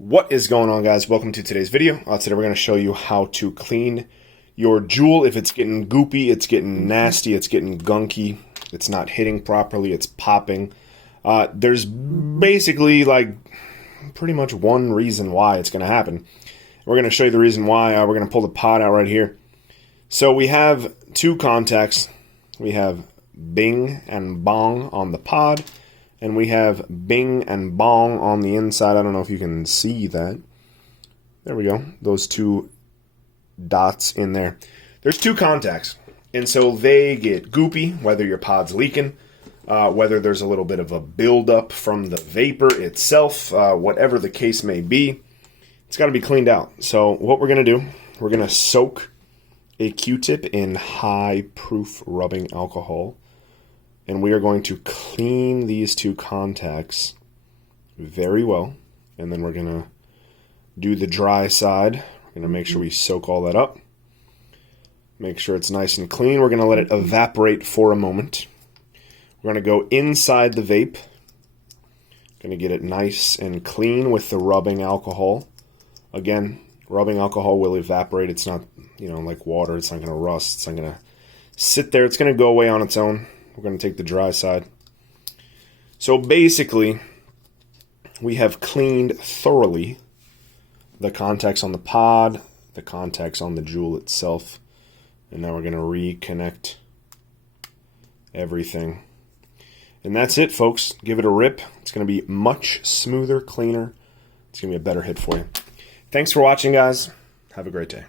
What is going on, guys? Welcome to today's video. Today we're going to show you how to clean your Juul if it's getting goopy, it's getting nasty, it's getting gunky, it's not hitting properly, it's popping. There's basically like pretty much one reason why it's going to happen. We're going to show you the reason why. We're going to pull the pod out right here. So we have two contacts. We have Bing and Bong on the pod, and we have Bing and Bong on the inside. I don't know if you can see that. There we go. Those two dots in there. There's two contacts, and so they get goopy, whether your pod's leaking, whether there's a little bit of a buildup from the vapor itself, whatever the case may be. It's got to be cleaned out. So what we're going to do, we're going to soak a Q-tip in high-proof rubbing alcohol, and we are going to clean these two contacts very well, and then we're going to do the dry side. We're going to make sure we soak all that up. Make sure it's nice and clean. We're going to let it evaporate for a moment. We're going to go inside the vape. Going to get it nice and clean with the rubbing alcohol. Again, rubbing alcohol will evaporate. It's not, like water. It's not going to rust. It's not going to sit there. It's going to go away on its own. We're going to take the dry side. So basically, we have cleaned thoroughly the contacts on the pod, the contacts on the Juul itself, and now we're going to reconnect everything. And that's it, folks. Give it a rip. It's going to be much smoother, cleaner. It's going to be a better hit for you. Thanks for watching, guys. Have a great day.